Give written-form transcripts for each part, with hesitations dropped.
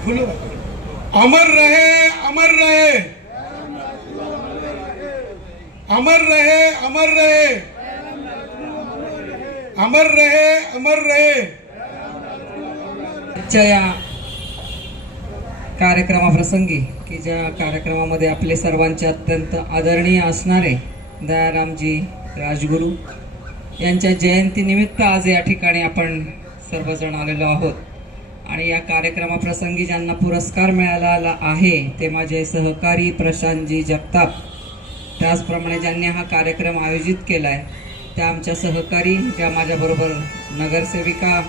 फुलं अमर रहे अमर रहे अमर रहे अमर रहे अमर रहे अमर रहे। या कार्यक्रमाप्रसंगी की ज्या कार्यक्रमामध्ये आपले सर्वांचे अत्यंत आदरणीय असणारे दयारामजी राजगुरू यांच्या जयंतीनिमित्त आज या ठिकाणी आपण सर्वजण आलेलो आहोत। आणि या कार्यक्रमाप्रसंगी ज्यांना पुरस्कार मिळाला आहे ते माझे सहकारी प्रशांतजी जगताप, त्याचप्रमाणे ज्यांनी हा कार्यक्रम आयोजित केला आहे त्या आमच्या सहकारी ज्या माझ्याबरोबर नगरसेविका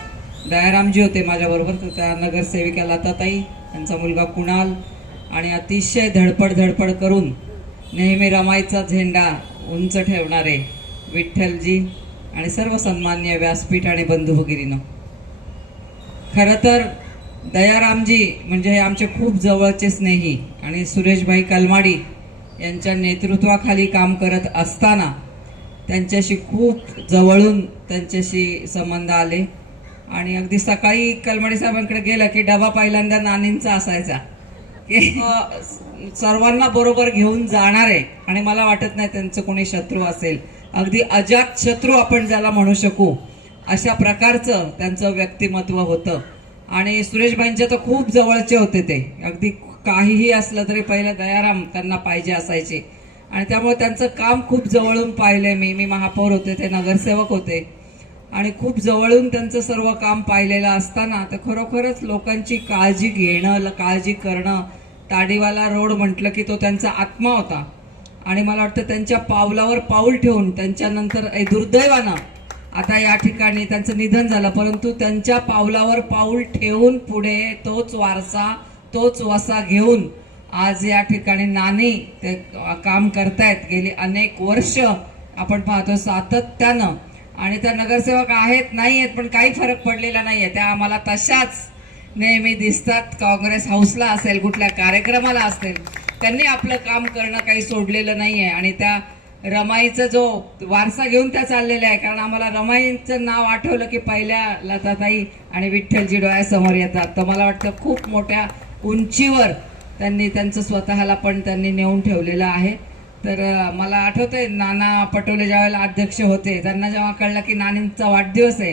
दयारामजी होते माझ्याबरोबर, तर त्या नगरसेविका लताताई, त्यांचा मुलगा कुणाल आणि अतिशय धडपड करून नेहमी रमाईचा झेंडा उंच ठेवणारे विठ्ठलजी आणि सर्व सन्मान्य व्यासपीठ आणि बंधू भगिनींनो, खरं तर दयारामजी म्हणजे हे आमचे खूप जवळचे स्नेही आणि सुरेशभाई कलमाडी यांच्या नेतृत्वाखाली काम करत असताना त्यांच्याशी खूप जवळून त्यांच्याशी संबंध आले। आणि अगदी सकाळी कलमाडी साहेबांकडे गेलं की डबा पहिल्यांदा नानींचा असायचा की सर्वांना बरोबर घेऊन जाणारे, आणि मला वाटत नाही त्यांचं कोणी शत्रू असेल, अगदी अजात शत्रू आपण ज्याला म्हणू शकू अशा प्रकारचं त्यांचं व्यक्तिमत्व होतं। आणि सुरेशभाईंच्या तर खूप जवळचे होते ते, अगदी काहीही असलं तरी पहिलं दयाराम त्यांना पाहिजे असायचे आणि त्यामुळे त्यांचं काम खूप जवळून पाहिलंय मी महापौर होते, ते नगरसेवक होते आणि खूप जवळून त्यांचं सर्व काम पाहिलेलं असताना तर खरोखरच लोकांची काळजी घेणं, काळजी करणं, ताडीवाला रोड म्हटलं की तो त्यांचा आत्मा होता। आणि मला वाटतं त्यांच्या पावलावर पाऊल ठेवून त्यांच्यानंतर दुर्दैवानं आता या ठिकाणी त्यांचं निधन झालं, परंतु त्यांच्या पावलावर पाऊल ठेवून पुढे तोच वारसा तोच वसा घेऊन आज या ठिकाणी नानी ते काम करतायत गेली अनेक वर्ष आपण पाहतो सातत्यानं। आणि त्या नगरसेवक आहेत नाही आहेत पण काही फरक पडलेला नाही आहे, त्या आम्हाला तशाच नेहमी दिसतात। काँग्रेस हाऊसला असेल, कुठल्या कार्यक्रमाला असेल, त्यांनी आपलं काम करणं काही सोडलेलं नाही आहे। आणि त्या रमाईचा जो वारसा घेऊन त्या चाललेल्या आहे, कारण आम्हाला रमाईचं नाव आठवलं की पहिल्या लताताई आणि विठ्ठलजी डोळ्यासमोर येतात। तर मला वाटतं खूप मोठ्या उंचीवर त्यांनी त्यांचं स्वतःला पण त्यांनी नेऊन ठेवलेलं आहे। तर मला आठवतंय नाना पटोले ज्यावेळेला अध्यक्ष होते त्यांना जेव्हा कळलं की नानींचा वाढदिवस आहे,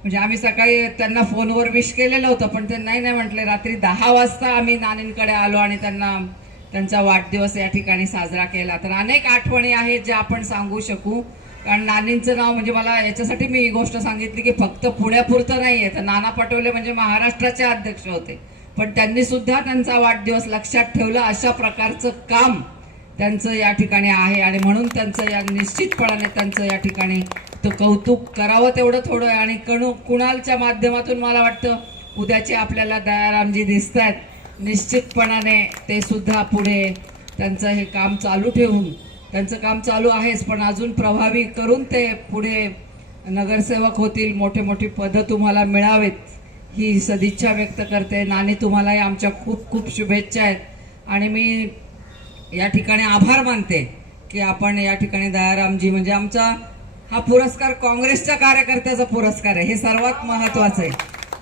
म्हणजे आम्ही सकाळी त्यांना फोनवर विश केलेलं होतं पण ते नाही म्हटले, रात्री 10 वाजता आम्ही नानींकडे आलो आणि त्यांना त्यांचा वाढदिवस या ठिकाणी साजरा केला। तर अनेक आठवणी आहेत ज्या आपण सांगू शकू, कारण नानींचं नाव म्हणजे मला याच्यासाठी मी ही गोष्ट सांगितली की फक्त पुण्यापुरतं नाही आहे, तर नाना पटोले म्हणजे महाराष्ट्राचे अध्यक्ष होते पण त्यांनी सुद्धा त्यांचा वाढदिवस लक्षात ठेवला, अशा प्रकारचं काम त्यांचं या ठिकाणी आहे। आणि म्हणून त्यांचं या निश्चितपणाने त्यांचं या ठिकाणी तो कौतुक करावं तेवढं थोडं आहे। आणि कुणालच्या माध्यमातून मला वाटतं उद्याचे आपल्याला दयारामजी दिसत आहेत, निश्चितपणाने ते सुद्धा पुढे त्यांचं हे काम चालू ठेवून, त्यांचं काम चालू आहेच पण अजून प्रभावी करून ते पुढे नगरसेवक होतील, मोठी पदं तुम्हाला मिळावेत ही सदिच्छा व्यक्त करते। नानी तुम्हालाही आमच्या खूप खूप शुभेच्छा आहेत आणि मी या ठिकाणी आभार मानते की आपण या ठिकाणी दयारामजी म्हणजे आमचा हा पुरस्कार काँग्रेसच्या कार्यकर्त्याचा पुरस्कार आहे, हे सर्वात महत्त्वाचं आहे।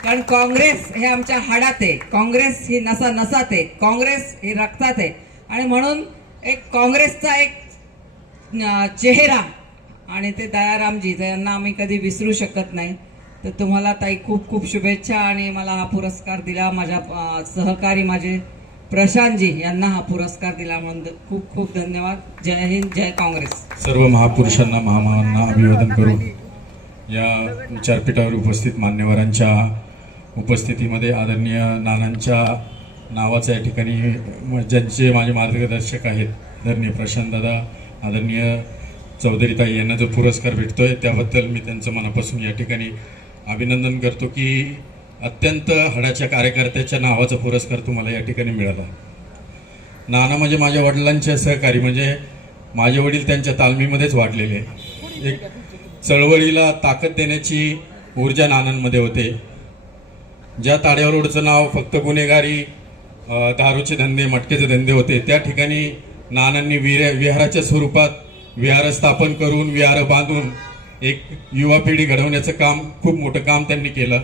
कारण काँग्रेस हे आमच्या हाडात आहे, काँग्रेस ही नसात आहे, काँग्रेस ही रक्तात आहे आणि म्हणून एक काँग्रेसचा एक चेहरा आणि ते दयारामजी यांना आम्ही कधी विसरू शकत नाही। तर तुम्हाला ताई खूप खूप शुभेच्छा आणि मला हा पुरस्कार दिला माझ्या सहकारी माझे प्रशांतजी यांना हा पुरस्कार दिला म्हणून खूप खूप धन्यवाद। जय हिंद, जय काँग्रेस। सर्व महापुरुषांना महामानांना अभिवादन करून या विचारपीठावर उपस्थित मान्यवरांच्या उपस्थितीमध्ये आदरणीय नानांच्या नावाचं या ठिकाणी ज्यांचे माझे मार्गदर्शक आहेत आदरणीय प्रशांत दादा, आदरणीय चौधरीताई यांना जो पुरस्कार भेटतोय त्याबद्दल मी त्यांचं मनापासून या ठिकाणी अभिनंदन करतो की अत्यंत हडाच्या कार्यकर्त्याच्या नावाचा पुरस्कार तुम्हाला या ठिकाणी मिळाला। नाना म्हणजे माझ्या वडिलांचे सहकारी, म्हणजे माझे वडील त्यांच्या तालमीमध्येच वाढलेले, एक चळवळीला ताकद देण्याची ऊर्जा नानांमध्ये होते। ज्या ताड्या रोडचं नाव फक्त गुन्हेगारी, दारूचे धंदे, मटकेचे धंदे होते, त्या ठिकाणी नानांनी विहाराच्या स्वरूपात विहार स्थापन करून विहार बांधून एक युवा पिढी घडवण्याचं काम, खूप मोठं काम त्यांनी केलं।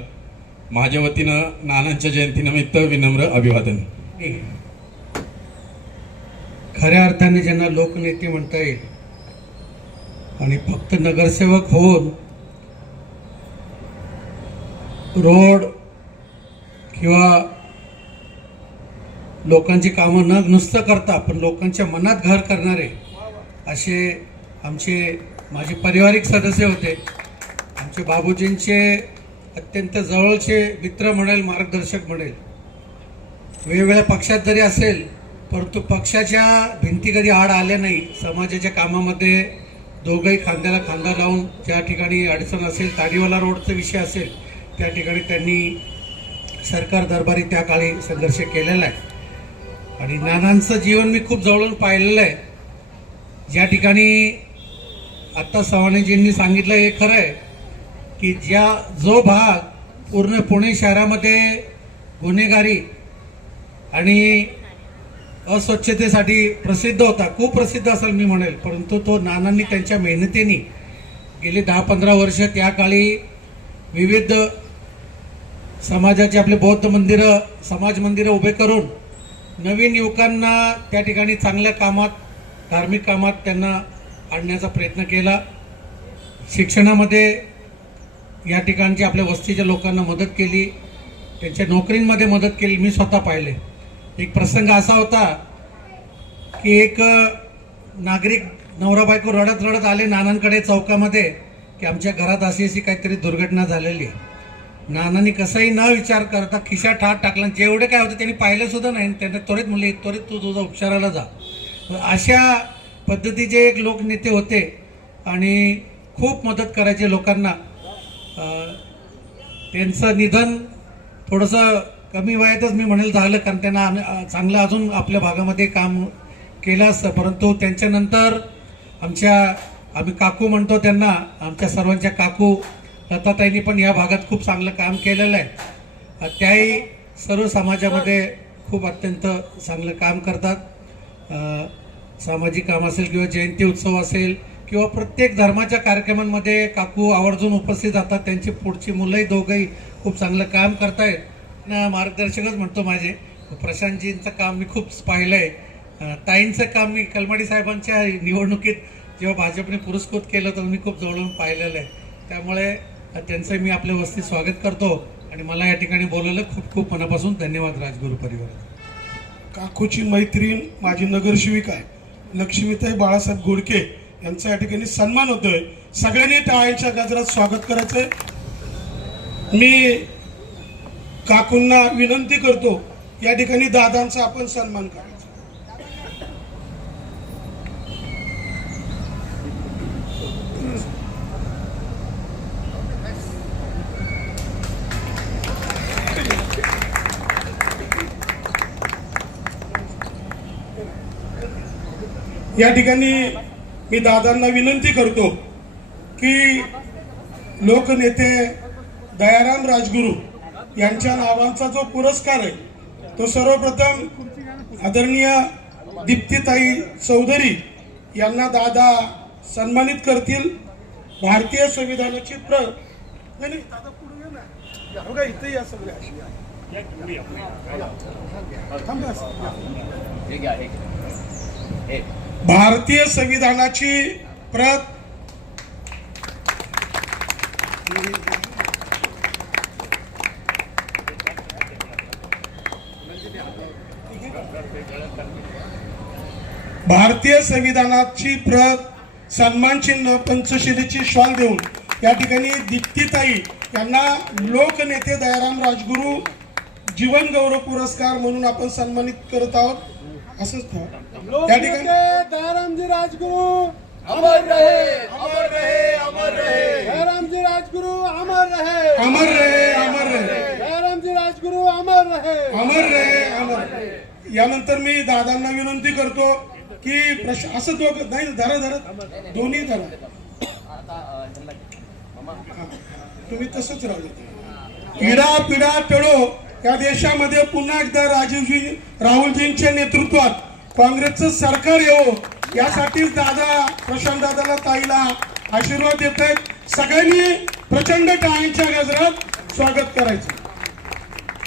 माझ्या वतीनं नानांच्या जयंतीनिमित्त विनम्र अभिवादन. खऱ्या अर्थाने ज्यांना लोकनेते म्हणता येईल आणि फक्त नगरसेवक होऊन रोड किंवा लोकांची कामं न नुसतं करता पण लोकांच्या मनात घर करणारे असे आमचे माझे पारिवारिक सदस्य होते. आमचे बाबूजींचे अत्यंत जवळचे मित्र म्हणेल, मार्गदर्शक म्हणेल. वेगवेगळ्या पक्षात जरी असेल परंतु पक्षाच्या भिंती कधी आड आल्या नाही. समाजाच्या कामामध्ये दोघंही खांद्याला खांदा लावून ज्या ठिकाणी अडचण असेल, ताडीवाला रोडचा विषय असेल त्या ठिकाणी त्यांनी सरकार दरबारी त्या काळी संघर्ष केलेला आहे. आणि नानांचं जीवन मी खूप जवळून पाहिलेलं आहे. ज्या ठिकाणी आत्ता चव्हाणजींनी सांगितलं हे खरं आहे की जो भाग पूर्ण पुणे शहरामध्ये गुन्हेगारी आणि अस्वच्छतेसाठी प्रसिद्ध होता, खूप प्रसिद्ध असेल मी म्हणेल, परंतु तो नानांनी त्यांच्या मेहनतीने गेली 10-15 वर्ष त्या काळी विविध समाजाचे आपले बौद्ध मंदिरं, समाज मंदिरं उभे करून नवीन युवकांना त्या ठिकाणी चांगल्या कामात, धार्मिक कामात त्यांना आणण्याचा प्रयत्न केला. शिक्षणामध्ये या ठिकाणच्या आपल्या वस्तीच्या लोकांना मदत केली, त्यांच्या नोकरींमध्ये मदत केली. मी स्वतः पाहिले. एक प्रसंग असा होता की एक नागरिक नवरा बायको रडत रडत आले नानांकडे चौकामध्ये की आमच्या घरात अशी अशी काहीतरी दुर्घटना झालेली आहे. नानांनी कसंही न विचार करता खिशात ठाट टाकला. जेवढे काय होते त्यांनी पाहिलं सुद्धा नाही. त्यांना त्वरित म्हणले, त्वरित तू तुझा उपचाराला जा. अशा पद्धतीचे एक लोकनेते होते आणि खूप मदत करायचे लोकांना. त्यांचं निधन थोडंसं कमी वयातच मी म्हणेल झालं, कारण त्यांना चांगलं अजून आपल्या भागामध्ये काम केलं असतं. परंतु त्यांच्यानंतर आम्ही काकू म्हणतो त्यांना, आमच्या सर्वांच्या काकू लताताईंनी पण या भागात खूप चांगलं काम केलेलं आहे. त्याही सर्व समाजामध्ये खूप अत्यंत चांगलं काम करतात. सामाजिक काम असेल किंवा जयंती उत्सव असेल किंवा प्रत्येक धर्माच्या कार्यक्रमांमध्ये काकू आवर्जून उपस्थित राहतात. त्यांची पुढची मुलंही दोघंही खूप चांगलं काम करतायत. मार्गदर्शकच म्हणतो माझे. प्रशांतजींचं काम मी खूप पाहिलं आहे. ताईंचं काम मी कलमाडी साहेबांच्या निवडणुकीत जेव्हा भाजपने पुरस्कृत केलं तर मी खूप जवळून पाहिलेलं आहे. त्यामुळे त्यांचं मी आपल्या वस्तीत स्वागत करतो आणि मला या ठिकाणी बोलवलं. खूप खूप मनापासून धन्यवाद राजगुरू परिवार. काकूची मैत्रीण माझी नगरसेविका आहे लक्ष्मीताई बाळासाहेब गोडके यांचा या ठिकाणी सन्मान होतोय. सगळ्यांनी टाळ्यांच्या गजरात स्वागत करायचंय. मी काकूंना विनंती करतो या ठिकाणी दादांचा आपण सन्मान करायचा. या ठिकाणी मी दादांना विनंती करतो की लोकनेते दयाराम राजगुरू यांच्या नावाचा जो पुरस्कार आहे तो सर्वप्रथम आदरणीय दीप्तीताई चौधरी यांना दादा सन्मानित करतील. भारतीय संविधानाची प्रत नाही दादा पुढे ये ना, बघा इथे या सगळ्या भारतीय संविधानाची प्रत भारतीय संविधानाची प्रत, सन्मान चिन्ह, पंचशिलेची शॉल देऊन या ठिकाणी दीप्तीताई यांना लोकनेते दयाराम राजगुरू जीवन गौरव पुरस्कार म्हणून आपण सन्मानित करत आहोत. असंच या ठिकाणी दयारामजी राजगुरू अमर रहे, अमर रहे, अमर रहे. दयारामजी राजगुरू अमर रहे, अमर रहे, अमर रहे. दयारामजी राजगुरू अमर रहे, अमर रहे, अमर रहे. यानंतर मी दादांना विनंती करतो की असं नाही धरा दोन्ही धरा, तुम्ही तसंच राहू. इडा पिडा टळो या देशामध्ये पुन्हा एकदा राहुलजींच्या नेतृत्वात काँग्रेसचं सरकार येवो यासाठीच दादा प्रशांत दादाला ताईला आशीर्वाद देत आहेत. सगळ्यांनी प्रचंड टाळ्यांच्या गजरात स्वागत करायचं.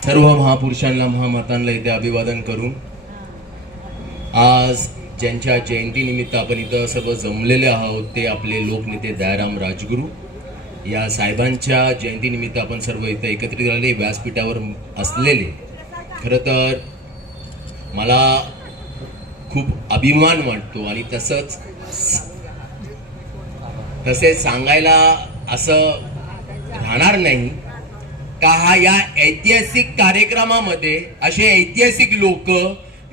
सर्व महापुरुषांना महामातांना इथे अभिवादन करून आज ज्यांच्या जयंतीनिमित्त आपण इथं सर्व जमलेले आहोत ते आपले लोकनेते दयाराम राजगुरू. या साहेबांच्या जयंतीनिमित्त आपण सर्व इथं एकत्रित झालेले व्यासपीठावर असलेले, खरं तर मला खूप अभिमान वाटतो आणि तसेच सांगायला असं राहणार नाही का हा या ऐतिहासिक कार्यक्रमामध्ये असे ऐतिहासिक लोक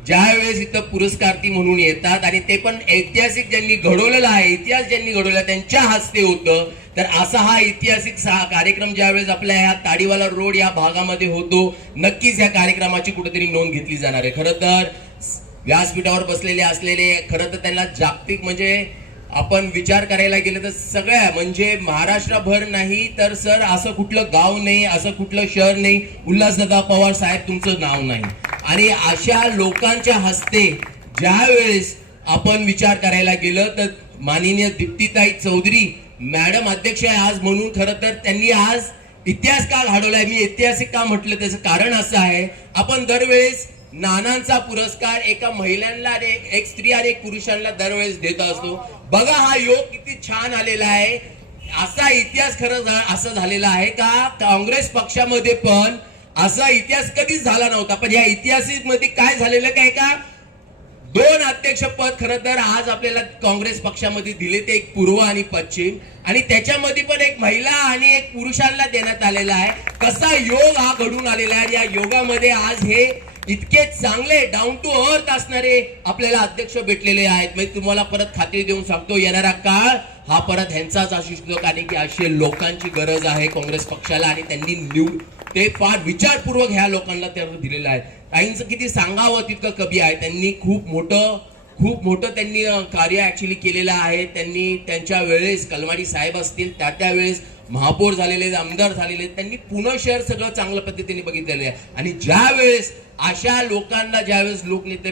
ज्या वेळेस इथं पुरस्कार्थी म्हणून येतात आणि ते पण ऐतिहासिक ज्यांनी घडवलेला आहे, इतिहास ज्यांनी घडवला त्यांच्या हस्ते होतं. तर असा हा ऐतिहासिक कार्यक्रम ज्यावेळेस आपल्या ह्या ताडीवाला रोड या भागामध्ये होतो, नक्कीच या कार्यक्रमाची कुठेतरी नोंद घेतली जाणार आहे. खरं तर व्यासपीठावर बसलेले असलेले, खरं तर त्यांना जागतिक म्हणजे आपण विचार करायला गेलं तर सगळ्या म्हणजे महाराष्ट्रभर नाही तर सर असं कुठलं गाव नाही, असं कुठलं शहर नाही, उल्हासदादा पवार साहेब तुमचं नाव नाही. आणि अशा लोकांच्या हस्ते ज्या वेळेस आपण विचार करायला गेलं तर माननीय दीप्तीताई चौधरी मॅडम अध्यक्ष आहे आज, म्हणून खरं तर त्यांनी आज इतिहास का घडवलाय. मी ऐतिहासिक का म्हटलं त्याचं कारण असं आहे, आपण दरवेळेस नानांचा पुरस्कार एका महिलांना आणि एक स्त्री आणि एक पुरुषांना दरवेळेस देत असतो. बघा हा योग किती छान आलेला आहे. असा इतिहास खरं असं झालेला आहे का काँग्रेस पक्षामध्ये पण असा इतिहास कधीच झाला नव्हता. पण या इतिहासामध्ये काय झालेलं काय का 2 अध्यक्षपद खरं तर आज आपल्याला काँग्रेस पक्षामध्ये दिले, ते एक पूर्व आणि पश्चिम, आणि त्याच्यामध्ये पण एक महिला आणि एक पुरुषांना देण्यात आलेला आहे. कसा योग हा घडून आलेला आहे. या योगामध्ये आज हे इतके चांगले डाऊन टू अर्थ असणारे आपल्याला अध्यक्ष भेटलेले आहेत. म्हणजे तुम्हाला परत खात्री देऊन सांगतो, येणारा काळ हा परत ह्यांचाच असू शकतो, कारण की असे लोकांची गरज आहे काँग्रेस पक्षाला आणि त्यांनी ते फार विचारपूर्वक ह्या लोकांना त्यांना दिलेलं आहे. काहींचं किती सांगावं तितकं कमी आहे. त्यांनी खूप मोठं त्यांनी कार्य ऍक्च्युली केलेलं आहे. त्यांनी त्यांच्या वेळेस कलमाडी साहेब असतील, त्यावेळेस महापौर झालेले, आमदार झालेले, त्यांनी पुणे शहर सगळं चांगल्या पद्धतीने बघितलेलं आहे. आणि ज्या वेळेस अशा लोकांना ज्यावेळेस लोकनेते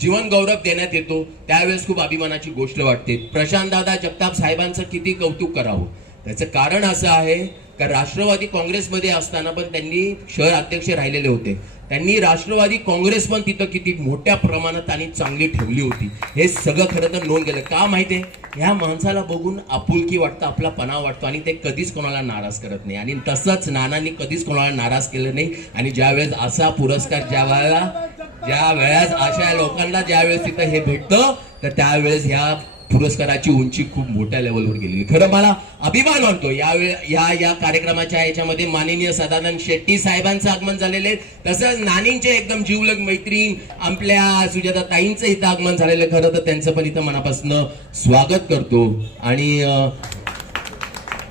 जीवन गौरव देण्यात येतो त्यावेळेस खूप अभिमानाची गोष्ट वाटते. प्रशांत दादा जगताप साहेबांचं किती कौतुक करावं. त्याचं कारण असं आहे का राष्ट्रवादी काँग्रेसमध्ये असताना पण त्यांनी शहर अध्यक्ष राहिलेले होते. त्यांनी राष्ट्रवादी काँग्रेस पण तिथं किती मोठ्या प्रमाणात आणि चांगली ठेवली होती. हे सगळं खरं तर नोंद केलं. का माहितीये, ह्या माणसाला बघून आपुलकी वाटतं, आपला पणा वाटतो आणि ते कधीच कोणाला नाराज करत नाही. आणि तसंच नानांनी कधीच कोणाला नाराज केलं नाही. आणि ज्यावेळेस असा पुरस्कार ज्या वेळेस अशा लोकांना ज्यावेळेस तिथं हे भेटतं तर त्यावेळेस ह्या पुरस्काराची उंची खूप मोठ्या लेवलवर गेलेली. खरं मला अभिमान वाटतो या कार्यक्रमाच्या याच्यामध्ये माननीय सदानंद शेट्टी साहेबांचं आगमन झालेलं आहे. तसंच नानींचे एकदम जीवलग मैत्रीण आपल्या सुजाता ताईंचं इथं आगमन झालेलं आहे. खरं तर त्यांचं पण इथं मनापासून स्वागत करतो. आणि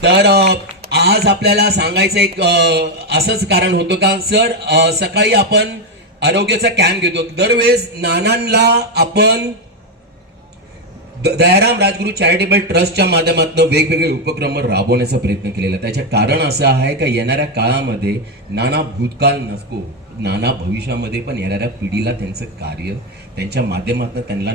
तर आज आपल्याला सांगायचं एक असंच कारण होतं का सर, सकाळी आपण आरोग्याचा कॅम्प घेतो. दरवेळेस नानांना आपण दयाराम राजगुरू चॅरिटेबल ट्रस्टच्या माध्यमातून वेगवेगळे उपक्रम राबवण्याचा प्रयत्न केलेला. त्याचे कारण असं आहे का येणाऱ्या काळामध्ये नाना भूतकाळ नसतो, नाना भविष्यामध्ये पण येणाऱ्या पिढीला त्यांचं कार्य त्यांच्या माध्यमातून त्यांना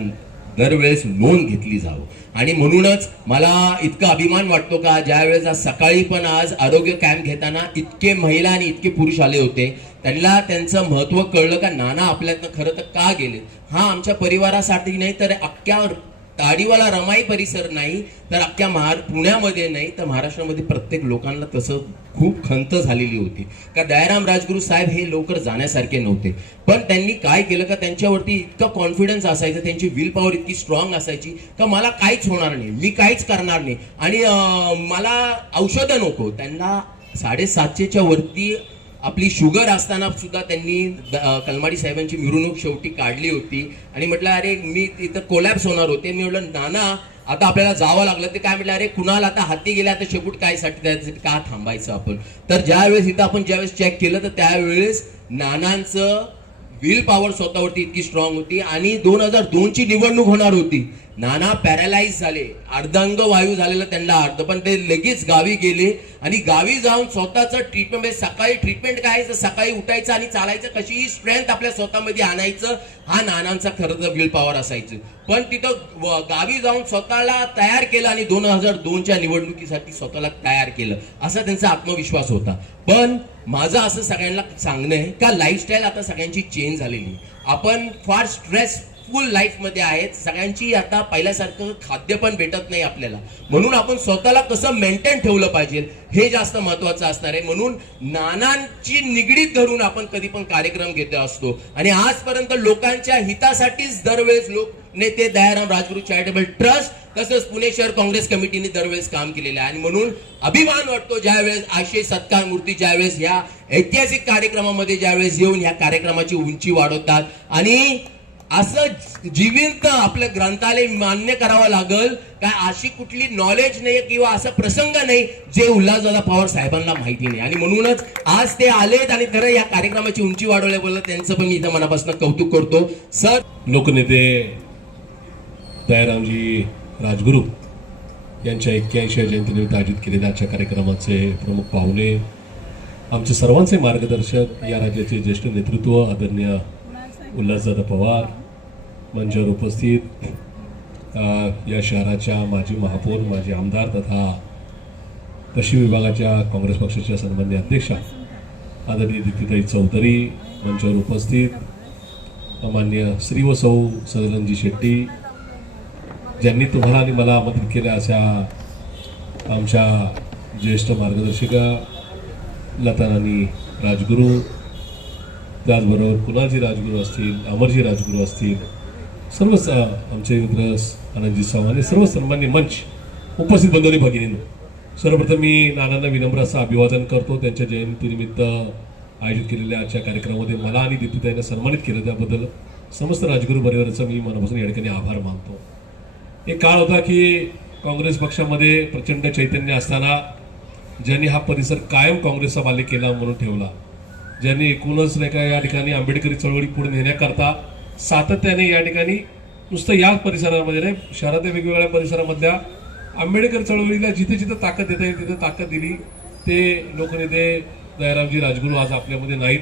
दरवेळेस नोंद घेतली जावं. आणि म्हणूनच मला इतका अभिमान वाटतो का ज्यावेळेस आज सकाळी पण आज आरोग्य कॅम्प घेताना इतके महिला आणि इतके पुरुष आले होते. त्यांना त्यांचं महत्व कळलं का नाना आपल्यातनं खरं तर का गेले. हा आमच्या परिवारासाठी नाही तर अख्ख्या ताडीवाला रमाई परिसर नाही तर अख्ख्या पुण्यामध्ये नाही तर महाराष्ट्रामध्ये प्रत्येक लोकांना तसं खूप खंत झालेली होती का दयाराम राजगुरू साहेब हे लवकर जाण्यासारखे नव्हते. पण त्यांनी काय केलं का त्यांच्यावरती इतका कॉन्फिडन्स असायचा, त्यांची विल पॉवर इतकी स्ट्रॉंग असायची का मला काहीच होणार नाही, मी काहीच करणार नाही आणि मला औषधं नको. त्यांना 750च्या वरती आपली शुगर असताना सुद्धा त्यांनी कलमाडी साहेबांची मिरवणूक शेवटी काढली होती. आणि म्हटलं अरे मी तिथं कोलॅप्स होणार होते. मी म्हटलं नाना आता आपल्याला जावं लागलं. ते काय म्हटलं अरे कुणाला आता हाती गेल्या आता शेपूट काय साठी का थांबायचं आपण. तर ज्यावेळेस इथं आपण ज्यावेळेस चेक केलं तर त्यावेळेस नानांचं विल पॉवर स्वतःवरती इतकी स्ट्रॉंग होती. आणि 2002ची निवडणूक होणार होती नाना पॅरालाइज झाले, अर्धांग वायू झालेलं त्यांना अर्ध, पण ते लगेच गावी गेले आणि गावी जाऊन स्वतःचं ट्रीटमेंट, म्हणजे सकाळी ट्रीटमेंट काय, सकाळी उठायचं आणि चालायचं, कशीही स्ट्रेंथ आपल्या स्वतःमध्ये आणायचं, हा नानांचा खरं तर विल पॉवर असायचं. पण तिथं गावी जाऊन स्वतःला तयार केलं आणि 2002च्या निवडणुकीसाठी स्वतःला तयार केलं, असा त्यांचा आत्मविश्वास होता. पण माझं असं सगळ्यांना सांगणं आहे का लाईफस्टाईल आता सगळ्यांची चेंज झालेली, आपण फार स्ट्रेसफुल लाईफ मध्ये आहेत सगळ्यांची, आता पहिल्यासारखं खाद्य पण भेटत नाही आपल्याला, म्हणून आपण स्वतःला कसं मेंटेन ठेवलं पाहिजे हे जास्त महत्वाचं असणार आहे. म्हणून नानांची निगडीत धरून आपण कधी पण कार्यक्रम घेत असतो आणि आजपर्यंत लोकांच्या हितासाठीच दरवेळेस लोक नेते दयाराम राजगुरू चॅरिटेबल ट्रस्ट तसंच पुणे शहर काँग्रेस कमिटीने दरवेळेस काम केलेलं आहे. आणि म्हणून अभिमान वाटतो ज्यावेळेस आशय सत्कार मूर्ती ज्यावेळेस ह्या ऐतिहासिक कार्यक्रमामध्ये ज्यावेळेस येऊन ह्या कार्यक्रमाची उंची वाढवतात आणि असं जिवंत आपलं ग्रंथालय मान्य करावं लागल काय, अशी कुठली नॉलेज नाही किंवा असा प्रसंग नाही जे उल्हासदादा पवार साहेबांना माहिती नाही. आणि म्हणूनच आज ते आलेत आणि खरं या कार्यक्रमाची उंची वाढवल्याबद्दल त्यांचं पण मी इथं मनापासून कौतुक करतो. सर, लोकनेते दयारामजी राजगुरू यांच्या 81व्या जयंतीनिमित्त आयोजित केलेल्या आजच्या कार्यक्रमाचे प्रमुख पाहुणे, आमचे सर्वांचे मार्गदर्शक, या राज्याचे ज्येष्ठ नेतृत्व आदरणीय उल्हासदादा पवार, मंचावर उपस्थित या शहराच्या माजी महापौर, माजी आमदार तथा पश्चिम विभागाच्या काँग्रेस पक्षाच्या सन्माननीय अध्यक्षा आदरणीय दीप्तीताई चौधरी, मंचावर उपस्थित माननीय श्री व सौ सदनजी शेट्टी, ज्यांनी तुम्हाला आणि मला आमंत्रित केल्या अशा आमच्या ज्येष्ठ मार्गदर्शिका लता नानी राजगुरू, त्याचबरोबर कुणालजी राजगुरू असतील, अमरजी राजगुरू असतील, सर्वच आमचे मित्र आनंदजी चव्हाण, सर्व सन्मान्य मंच उपस्थित बंधू भगिनींनो, सर्वप्रथम मी नानांना विनम्र असं अभिवादन करतो. त्यांच्या जयंतीनिमित्त आयोजित केलेल्या आजच्या कार्यक्रमामध्ये मला आणि दीप्तीताईंना सन्मानित केलं त्याबद्दल समस्त राजगुरू परिवाराचा मी मनापासून या ठिकाणी आभार मानतो. एक काळ होता की काँग्रेस पक्षामध्ये प्रचंड चैतन्य असताना ज्यांनी हा परिसर कायम काँग्रेसचा बालेकिल्ला म्हणून ठेवला, ज्यांनी एकूणच नाही का या ठिकाणी आंबेडकरी चळवळी पुढे नेण्याकरता सातत्याने या ठिकाणी नुसतं या परिसरामध्ये नाही, शहरातील वेगवेगळ्या परिसरामधल्या आंबेडकर चळवळीला जिथे जिथे ताकद देता येईल तिथे ताकद दिली, ते लोकनेते दयारामजी राजगुरू आज आपल्यामध्ये नाहीत,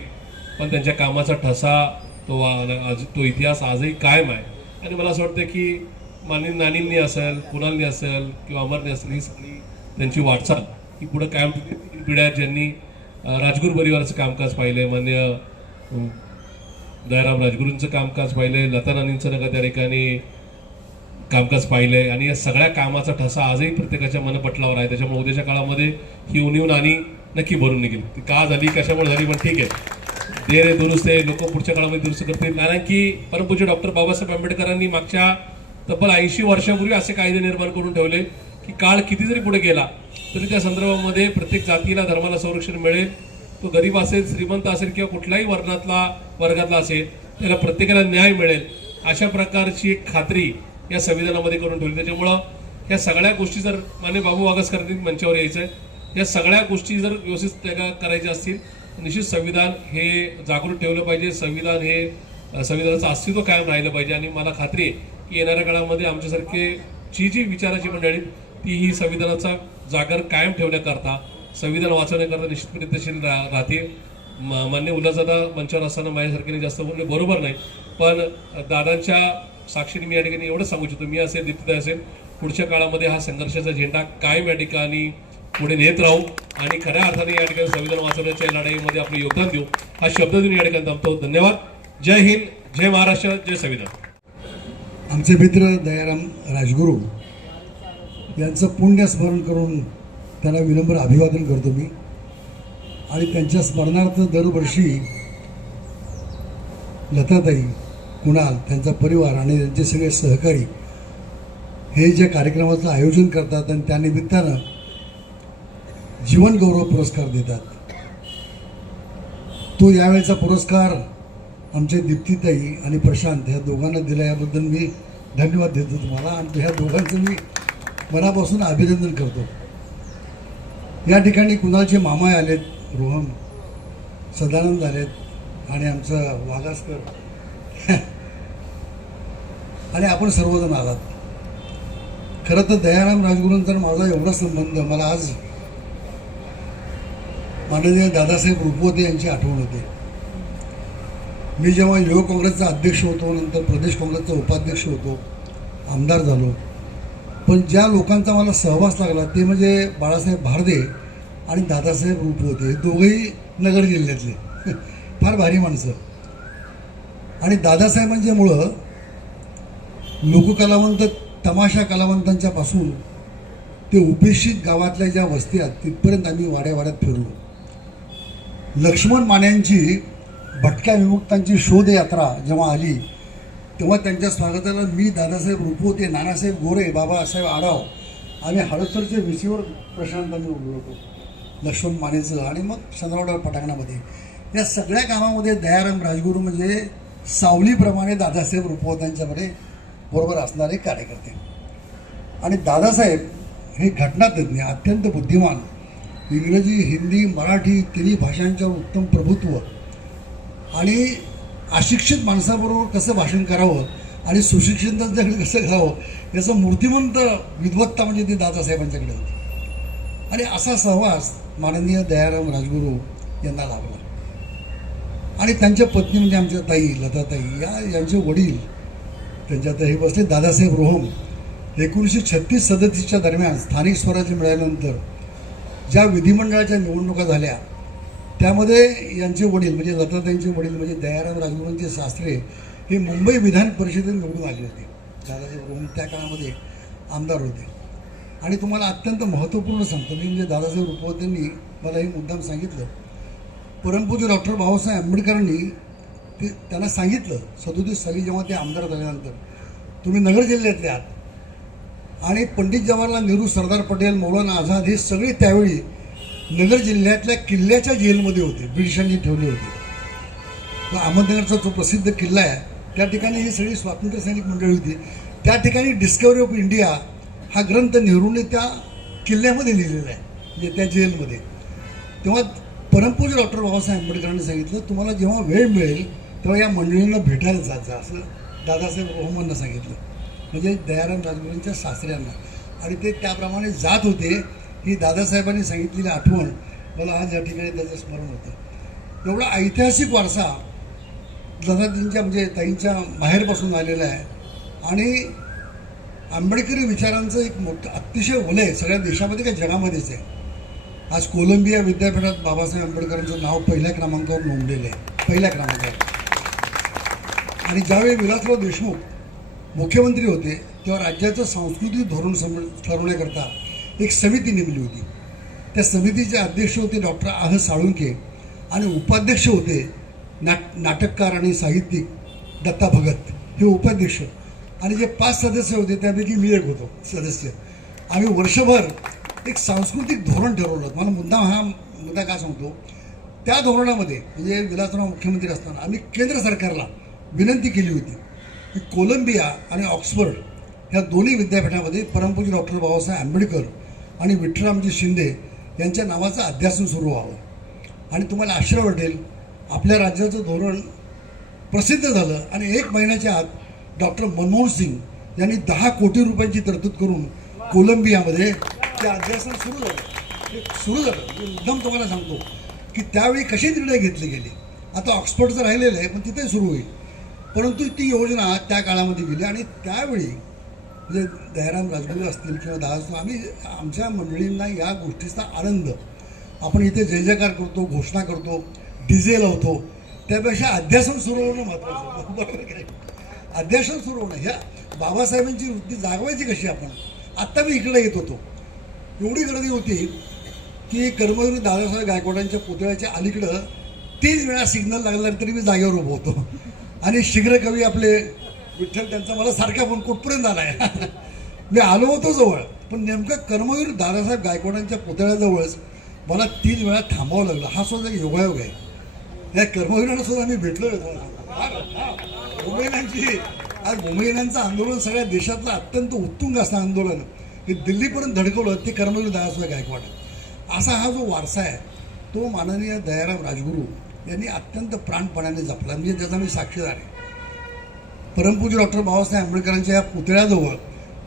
पण त्यांच्या कामाचा ठसा तो इतिहास आजही कायम आहे. आणि मला असं वाटतं की माननीय नानींनी असेल, कुणालनी असेल किंवा अमरनी असेल, ही सगळी त्यांची वाटचाल ही पुढे कायम पिढ्या ज्यांनी राजगुरू परिवाराचं कामकाज पाहिलंय, मान्य दयाराम राजगुरूंचं कामकाज पाहिलंय, लता नानींचं नका त्या ठिकाणी कामकाज पाहिलंय आणि या सगळ्या कामाचा ठसा आजही प्रत्येकाच्या मनपटलावर आहे. त्याच्यामुळे उद्याच्या काळामध्ये ही उणीव नानी नक्की भरून निघेल. ती का झाली, कशामुळे झाली, पण ठीक आहे, देर दुरुस्त आहे, लोक पुढच्या काळामध्ये दुरुस्त करतील. कारण की परमपूज्य डॉक्टर बाबासाहेब आंबेडकरांनी मागच्या तब्बल 80 वर्षापूर्वी असे कायदे निर्माण करून ठेवले की काळ किती जरी पुढे गेला तरी त्या संदर्भामध्ये प्रत्येक जातीला धर्माला संरक्षण मिळेल. तो गरीब असेल, श्रीमंत असेल किंवा कुठल्याही वर्गातला असेल, त्याला प्रत्येकाला न्याय मिळेल अशा प्रकारची एक खात्री या संविधानामध्ये करून ठेवली. त्याच्यामुळं या सगळ्या गोष्टी जर मान्य बाबू वागसकरांनी मंचावर यायचं आहे, या सगळ्या गोष्टी जर व्यवस्थित करायच्या असतील निश्चित संविधान हे जागृत ठेवलं पाहिजे, संविधानाचं अस्तित्व कायम राहिलं पाहिजे. आणि मला खात्री आहे की येणाऱ्या काळामध्ये आमच्यासारखे जी विचाराची मंडळी ती ही संविधानाचा जागर कायम ठेवण्याकरता, संविधान वाचवण्याकरता निश्चित प्रयत्नशील राहतील. मान्य उल्हासदादा मंचावर असताना माझ्यासारख्याने जास्त बोलणे बरोबर नाही, पण दादांच्या साक्षीने मी या ठिकाणी एवढंच सांगू इच्छितो, मी असेल, दीप्तीताई असेल, पुढच्या काळामध्ये हा संघर्षाचा झेंडा कायम या ठिकाणी पुढे नेत राहू आणि खऱ्या अर्थाने या ठिकाणी संविधान वाचवण्याच्या लढाईमध्ये आपलं योगदान देऊ, हा शब्द देऊन या ठिकाणी थांबतो. धन्यवाद. जय हिंद, जय महाराष्ट्र, जय संविधान. आमचे मित्र दयाराम राजगुरू यांचं पुण्य स्मरण करून त्यांना विनम्र अभिवादन करतो मी. आणि त्यांच्या स्मरणार्थ दरवर्षी लताताई, कुणाल, त्यांचा परिवार आणि त्यांचे सगळे सहकारी हे जे कार्यक्रमाचं आयोजन करतात आणि त्यानिमित्तानं जीवन गौरव पुरस्कार देतात. तो यावेळेचा पुरस्कार आमचे दीप्तीताई आणि प्रशांत ह्या दोघांना दिला, याबद्दल मी धन्यवाद देतो तुम्हाला आणि ह्या दोघांचं मी मनापासून अभिनंदन करतो. या ठिकाणी कुणालचे मामा आलेत, रोहम, सदानंद आलेत आणि आमचं वागासकर आणि आपण सर्वजण आलात. खरं तर दयाराम राजगुरूंचा माझा एवढा संबंध, मला आज माननीय दादासाहेब रुपवते यांची आठवण होते. मी जेव्हा युवक काँग्रेसचा अध्यक्ष होतो, नंतर प्रदेश काँग्रेसचा उपाध्यक्ष होतो, आमदार झालो, पण ज्या लोकांचा मला सहवास लागला ते म्हणजे बाळासाहेब भारदे आणि दादासाहेब रुपवते. हे दोघंही नगर जिल्ह्यातले फार भारी माणसं. आणि दादासाहेबांच्यामुळं लोककलावंत, तमाशा कलावंतांच्या पासून ते उपेक्षित गावातल्या ज्या वस्ती आहेत तिथपर्यंत आम्ही वाड्यावाड्यात फिरलो. लक्ष्मण मान्यांची भटक्या विमुक्तांची शोध यात्रा जेव्हा आली तेव्हा त्यांच्या स्वागताला मी, दादासाहेब रुपवते, नानासाहेब गोरे, बाबासाहेब आढाव, आम्ही हडसरच्या विसीवर प्रशांतांनी उभे होतो लक्ष्मण मानेचं. आणि मग चंद्रवाडा पटांगणामध्ये या सगळ्या कामामध्ये दयाराम राजगुरू म्हणजे सावलीप्रमाणे दादासाहेब रुपवतांच्याकडे बरोबर असणारे कार्यकर्ते. आणि दादासाहेब हे घटनातज्ञ, अत्यंत बुद्धिमान, इंग्रजी, हिंदी, मराठी तिन्ही भाषांच्यावर उत्तम प्रभुत्व आणि अशिक्षित माणसाबरोबर कसं भाषण करावं आणि सुशिक्षितांच्याकडे कसं करावं याचं मूर्तिमंत विद्वत्ता म्हणजे ती दादासाहेबांच्याकडे होती. आणि असा सहवास माननीय दयाराम राजगुरू यांना लाभला. आणि त्यांच्या पत्नी म्हणजे आमच्या ताई लताताई, यांचे वडील, त्यांच्या आता हे बसले दादासाहेब रोहम, 1936-37च्या दरम्यान स्थानिक स्वराज्य मिळाल्यानंतर ज्या विधिमंडळाच्या निवडणुका झाल्या त्यामध्ये यांचे वडील म्हणजे लताताईंचे वडील म्हणजे दयाराम राजगुरूंचे सासरे हे मुंबई विधान परिषदेत निवडून आले होते. दादासाहेब रोहम त्या काळामध्ये आमदार होते. आणि तुम्हाला अत्यंत महत्त्वपूर्ण सांगतो मी, म्हणजे दादासाहेब रुपवतेंनी मला हे मुद्दाम सांगितलं, परमपूज्य डॉक्टर बाबासाहेब आंबेडकरांनी त्यांना सांगितलं 37 साली जेव्हा ते आमदार झाल्यानंतर, तुम्ही नगर जिल्ह्यातले आहात आणि पंडित जवाहरलाल नेहरू, सरदार पटेल, मौलाना आझाद हे सगळे त्यावेळी नगर जिल्ह्यातल्या किल्ल्याच्या जेलमध्ये होते, ब्रिटिशांनी ठेवले होते. तो अहमदनगरचा जो प्रसिद्ध किल्ला आहे त्या ठिकाणी ही सगळी स्वातंत्र्य सैनिक मंडळी होती. त्या ठिकाणी डिस्कवरी ऑफ इंडिया हा ग्रंथ नेहरूने त्या किल्ल्यामध्ये लिहिलेला आहे, म्हणजे त्या जेलमध्ये. तेव्हा परमपूज्य डॉक्टर बाबासाहेब आंबेडकरांनी सांगितलं, तुम्हाला जेव्हा वेळ मिळेल तेव्हा या मंडळींना भेटायला जायचं, असं दादासाहेब रोहमांना सांगितलं, म्हणजे दयाराम राजगुरूंच्या सासऱ्यांना. आणि ते त्याप्रमाणे जात होते. ही दादासाहेबांनी सांगितलेली आठवण मला आज या ठिकाणी त्याचं स्मरण होतं. एवढा ऐतिहासिक वारसा लताजींच्या म्हणजे ताईंच्या माहेरपासून आलेला आहे. आणि आंबेडकरी विचारांचं एक मोठं अतिशय वलय सगळ्या देशामध्ये काय जगामध्येच आहे. आज कोलंबिया विद्यापीठात बाबासाहेब आंबेडकरांचं नाव पहिल्या क्रमांकावर नोंदलेलं आहे, पहिल्या क्रमांकावर. आणि ज्यावेळी विलासराव देशमुख मुख्यमंत्री होते तेव्हा राज्याचं सांस्कृतिक धोरण ठरवण्याकरता एक समिती नेमली होती. त्या समितीचे अध्यक्ष होते डॉक्टर आह साळुंके आणि उपाध्यक्ष होते नाटककार आणि साहित्यिक दत्ता भगत, हे उपाध्यक्ष. आणि जे 5 सदस्य होते त्यापैकी मी एक होतो सदस्य. आम्ही वर्षभर एक सांस्कृतिक धोरण ठरवलं. मला मुद्दा का सांगतो, त्या धोरणामध्ये म्हणजे विलासराव मुख्यमंत्री असताना आम्ही केंद्र सरकारला विनंती केली होती की कोलंबिया आणि ऑक्सफर्ड ह्या दोन्ही विद्यापीठामध्ये परमपूज्य डॉक्टर बाबासाहेब आंबेडकर आणि विठ्ठलरामजी शिंदे यांच्या नावाचं अध्यासन सुरू व्हावं. आणि तुम्हाला आश्चर्य वाटेल, आपल्या राज्याचं धोरण प्रसिद्ध झालं आणि 1 महिन्याच्या आत डॉक्टर मनमोहन सिंग यांनी 10 कोटी रुपयांची तरतूद करून कोलंबियामध्ये ते अध्यासन सुरू झालं. एकदम तुम्हाला सांगतो की त्यावेळी कसे निर्णय घेतले गेले. आता ऑक्सफर्डचं राहिलेलं आहे पण तिथे सुरू होईल, परंतु ती योजना त्या काळामध्ये गेली. आणि त्यावेळी म्हणजे दयाराम राजगुरू असतील किंवा दादा, आम्ही आमच्या मंडळींना या गोष्टीचा आनंद, आपण इथे जय जयकार करतो, घोषणा करतो, डीजे लावतो, त्यापेक्षा अध्यासन सुरू होणं महत्त्वाचं. बरोबर काय, अध्यासन सुरू होणं. ह्या बाबासाहेबांची वृत्ती जागवायची कशी आपण. आत्ता मी इकडे येत होतो, एवढी गर्दी होती की कर्मवीर दादासाहेब गायकवाडांच्या पुतळ्याच्या अलीकडं 3 वेळा सिग्नल लागला तरी मी जागेवर उभं होतो. आणि शीघ्रकवी आपले विठ्ठल त्यांचा मला सारखा फोन कुठपर्यंत आला आहे. मी आलो होतो जवळ, पण नेमकं कर्मवीर दादासाहेब गायकवाडांच्या पुतळ्याजवळच मला 3 वेळा थांबावं लागलं. हा सुद्धा एक योगायोग आहे. या कर्मवीरांना सुद्धा आम्ही भेटलो. भूमिहीनांची आज भूमिहीनांचं आंदोलन सगळ्या देशातलं अत्यंत उत्तुंग असं आंदोलन हे दिल्लीपर्यंत धडकवलं ते कर्मवीर दादासाहेब गायकवाड. असा हा जो वारसा आहे तो माननीय दयाराम राजगुरू यांनी अत्यंत प्राणपणाने जपला, म्हणजे त्याचा मी साक्षीदार आहे. परमपूज्य डॉक्टर बाबासाहेब आंबेडकरांच्या या पुतळ्याजवळ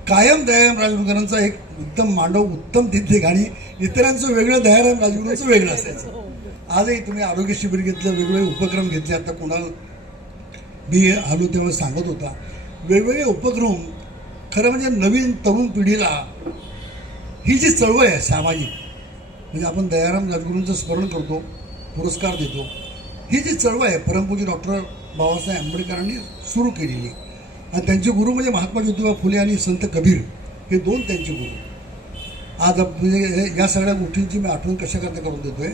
कायम दयाराम राजगुरूंकरांचा एक उत्तम मांडव, उत्तम तिथे गाणी, इतरांचं वेगळं, दयाराम राजगुरूंचं वेगळं असायचं. आजही तुम्ही आरोग्य शिबिर घेतलं, वेगवेगळे उपक्रम घेतले. आता कोणाला मी आलो तेव्हा सांगत होता, वेगवेगळे उपक्रम खरं म्हणजे नवीन तरुण पिढीला ही जी चळवळ आहे सामाजिक, म्हणजे आपण दयाराम राजगुरूंचं स्मरण करतो, पुरस्कार देतो, ही जी चळवळ आहे परमपूज्य डॉक्टर बाबासाहेब आंबेडकरांनी सुरू केलेली. आणि त्यांचे गुरु म्हणजे महात्मा ज्योतिबा फुले आणि संत कबीर, हे दोन त्यांचे गुरु. आज म्हणजे या सगळ्या गोष्टींची मी आठवण कशा करता करून देतोय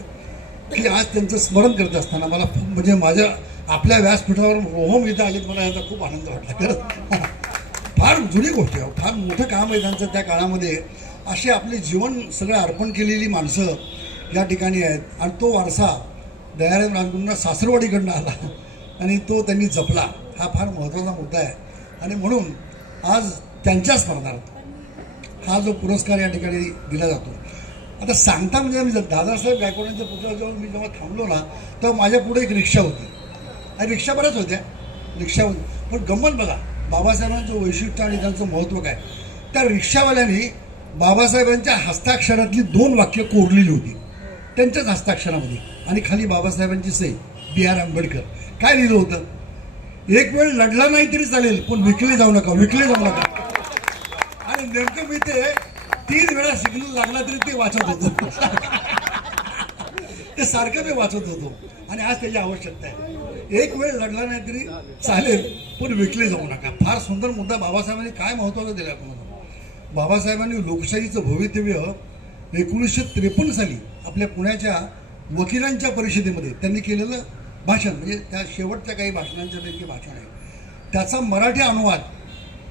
की आज त्यांचं स्मरण करत असताना मला म्हणजे माझ्या आपल्या व्यासपीठावर रोहम इथं आलेत, मला याचा खूप आनंद वाटला. खरंच फार जुनी गोष्ट आहे, फार मोठं काम आहे त्यांचं. त्या काळामध्ये असे आपले जीवन सगळं अर्पण केलेली माणसं या ठिकाणी आहेत. आणि तो वारसा दयाराम राजगुरूंना सासरवाडीकडनं आला आणि तो त्यांनी जपला. हा फार महत्त्वाचा मुद्दा आहे. आणि म्हणून आज त्यांच्या स्मरणार्थ हा जो पुरस्कार या ठिकाणी दिला जातो. आता सांगता म्हणजे मी दादासाहेब गायकवाडांच्या पुतळ्याजवळ मी जेव्हा थांबलो ना, तेव्हा माझ्या पुढे एक रिक्षा होती. आणि रिक्षा बऱ्याच होत्या, रिक्षा होती. पण गंमत बघा, बाबासाहेबांचं वैशिष्ट्य आणि त्यांचं महत्त्व काय. त्या रिक्षावाल्याने बाबासाहेबांच्या हस्ताक्षरातली 2 वाक्य कोरलेली होती त्यांच्याच हस्ताक्षरामध्ये, आणि खाली बाबासाहेबांची सही, B.R. आंबेडकर. काय लिहिलं होतं, एक वेळ लढला नाही तरी चालेल पण विकले जाऊ नका, विकले जाऊ नका. आणि नेमकं मी ते 3 वेळा शिकलं लागला तरी ते वाचत होतो ते सारखं मी वाचत होतो. आणि आज त्याची आवश्यकता आहे. एक वेळ लढला नाही तरी चालेल पण विकले जाऊ नका. फार सुंदर मुद्दा बाबासाहेबांनी काय महत्त्वाचं दिलं आपल्याला. बाबासाहेबांनी लोकशाहीचं भवितव्य 1953 साली आपल्या पुण्याच्या वकिलांच्या परिषदेमध्ये त्यांनी केलेलं भाषण, म्हणजे त्या शेवटच्या काही भाषणांच्या पैकी भाषण आहे, त्याचा मराठी अनुवाद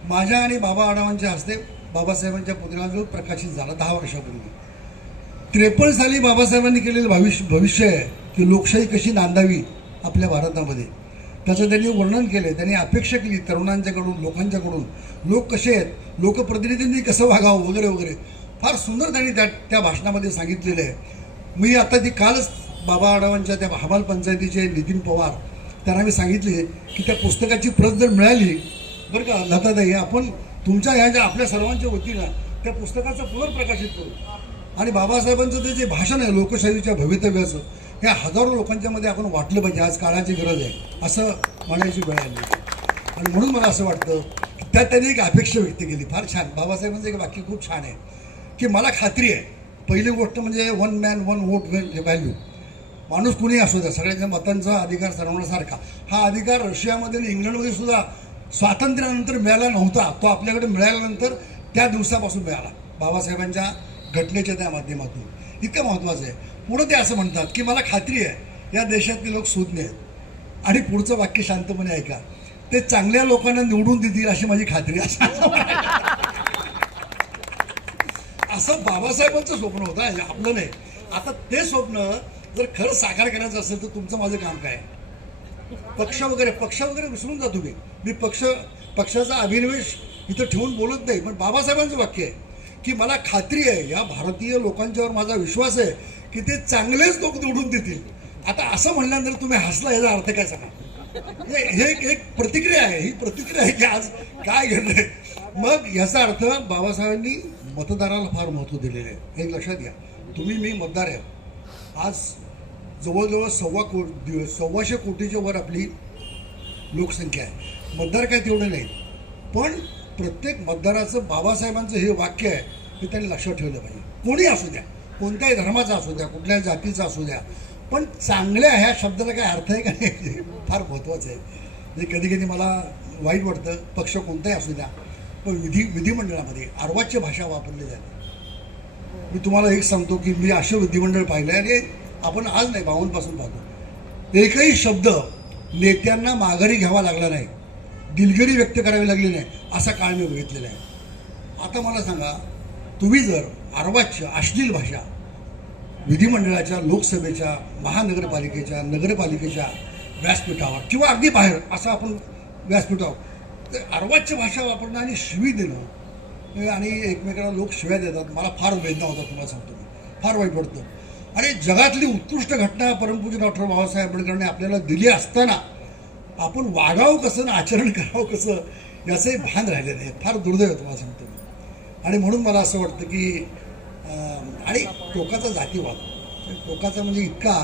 माझ्या आणि बाबा आढावांच्या हस्ते बाबासाहेबांच्या पुतळ्याजवळ प्रकाशित झाला 10 वर्षापूर्वी. 53 साली बाबासाहेबांनी केलेलं भविष्य आहे की लोकशाही कशी नांदावी आपल्या भारतामध्ये, त्याचं त्यांनी वर्णन केलं. त्यांनी अपेक्षा केली तरुणांच्याकडून, लोकांच्याकडून, लोक कसे आहेत, लोकप्रतिनिधींनी कसं वागावं वगैरे वगैरे. फार सुंदर त्यांनी त्या भाषणामध्ये सांगितलेलं आहे. मी आता ती कालच बाबा आढावांच्या त्या हमाल पंचायतीचे नितीन पवार त्यांना मी सांगितले की त्या पुस्तकाची प्रत जर मिळाली बरं का लताताई, आपण तुमच्या ह्या ज्या आपल्या सर्वांच्या वतीनं त्या पुस्तकाचं पुनर्प्रकाशित करू. आणि बाबासाहेबांचं ते जे भाषण आहे लोकशाहीच्या भवितव्याचं, ह्या हजारो लोकांच्या मध्ये आपण वाटलं पाहिजे. आज काळाची गरज आहे असं म्हणायची वेळ आली. आणि म्हणून मला असं वाटतं की त्यांनी एक अपेक्षा व्यक्त केली, फार छान. बाबासाहेबांचं एक वाक्य खूप छान आहे की मला खात्री आहे, पहिली गोष्ट म्हणजे 1 man 1 vote व्हॅल्यू. माणूस कुणी असू द्या, सगळ्यांच्या मतांचा अधिकार सर्वांसारखा. हा अधिकार रशियामध्ये आणि इंग्लंडमध्ये सुद्धा स्वातंत्र्यानंतर मिळाला नव्हता, तो आपल्याकडे मिळाल्यानंतर त्या दिवसापासून मिळाला बाबासाहेबांच्या घटनेच्या त्या माध्यमातून. इतकं महत्त्वाचं आहे. पुढं ते असं म्हणतात की मला खात्री आहे या देशातले लोक सुज्ञ आहेत. आणि पुढचं वाक्य शांतपणे ऐका, ते चांगल्या लोकांना निवडून देतील अशी माझी खात्री आहे. असं बाबासाहेबांचं स्वप्न होतं, आपलं नाही. आता ते स्वप्न जर खरं साकार करायचं असेल तर तुमचं माझं काम काय. पक्ष वगैरे विसरून जा तुम्ही. मी पक्षाचा अभिनिवेश इथं ठेवून बोलत नाही. पण बाबासाहेबांचं वाक्य आहे की मला खात्री आहे या भारतीय लोकांच्यावर माझा विश्वास आहे की ते चांगलेच लोक निवडून देतील. आता असं म्हणल्यानंतर तुम्ही हसला, याचा अर्थ काय सांगा. हे एक प्रतिक्रिया आहे, ही प्रतिक्रिया आहे की आज काय घडलंय. मग याचा अर्थ बाबासाहेबांनी मतदाराला फार महत्त्व दिलेलं आहे. हे लक्षात घ्या. तुम्ही, मी मतदार आहे. आज जवळजवळ 1.25 कोटीच्या वर आपली लोकसंख्या आहे. मतदार काय तेवढे नाहीत, पण प्रत्येक मतदाराचं बाबासाहेबांचं हे वाक्य आहे हे त्यांनी लक्षात ठेवलं पाहिजे. कोणी असू द्या, कोणत्याही धर्माचा असू द्या, कुठल्या जातीचा असू द्या, पण चांगल्या ह्या शब्दाला काय अर्थ आहे का नाही फार महत्त्वाचं आहे. म्हणजे कधी कधी मला वाईट वाटतं, पक्ष कोणताही असू द्या, पण विधिमंडळामध्ये अर्वाच्य भाषा वापरली जाते. मी तुम्हाला एक सांगतो की मी असे विधिमंडळ पाहिलं आहे, आणि आपण आज नाही 52 पासून पाहतो, एकही शब्द नेत्यांना माघारी घ्यावा लागला नाही, दिलगिरी व्यक्त करावी लागली नाही, असा काळ मी बघितलेला आहे. आता मला सांगा, तुम्ही जर अर्वाच्य अश्लील भाषा विधिमंडळाच्या, लोकसभेच्या, महानगरपालिकेच्या, नगरपालिकेच्या व्यासपीठावर किंवा अगदी बाहेर असं आपण व्यासपीठावर तर अर्वाच्य भाषा वापरणं आणि शिवी देणं आणि एकमेकांना लोक शिव्या देतात, मला फार वेदना होता. तुम्हाला सांगतो मी, फार वाईट वाटतं. आणि जगातली उत्कृष्ट घटना परमपूज्य डॉक्टर बाबासाहेब आंबेडकरांनी आपल्याला दिली असताना आपण वागावं कसं ना आचरण करावं कसं याचंही भान राहिलं नाही. फार दुर्दैव आहे, तुम्हाला सांगतो मी. आणि म्हणून मला असं वाटतं की आणि टोकाचा जातीवाद, टोकाचा म्हणजे इतका,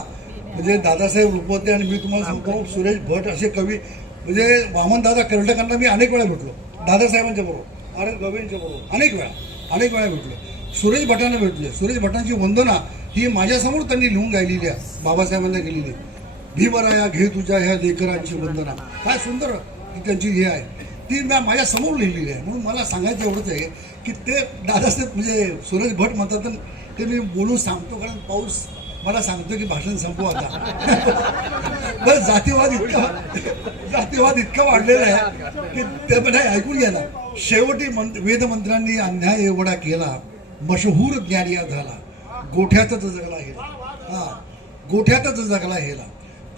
म्हणजे दादासाहेब रुपवते आणि मी तुम्हाला सांगतो सुरेश भट असे कवी, म्हणजे वामनदादा कर्डकांना मी अनेक वेळा भेटलो, दादासाहेबांच्या बरोबर, आर एन गवईंच्या बरोबर अनेक वेळा भेटलो. सुरेश भटांना भेटले. सुरेश भटांची वंदना ही माझ्यासमोर त्यांनी लिहून गायलेली आहे, बाबासाहेबांना गेलेली. भीमराया घे तुझ्या ह्या लेकरांची वंदना, काय सुंदर ती त्यांची हे आहे, ती माझ्यासमोर लिहिलेली आहे. म्हणून मला सांगायचं एवढंच आहे की ते दादासाहेब म्हणजे सुरेश भट म्हणतात ते मी बोलून सांगतो, कारण पाऊस मला सांगतो की भाषण संपू आता. बरं, जातीवाद इतका वाढलेला आहे की ते पण ऐकून घ्या ना. शेवटी वेदमंत्र्यांनी अन्याय एवढा केला, मशहूर ज्ञानिया झाला, गोठ्यातच जगला हेला, गोठ्यातच जगला हेला,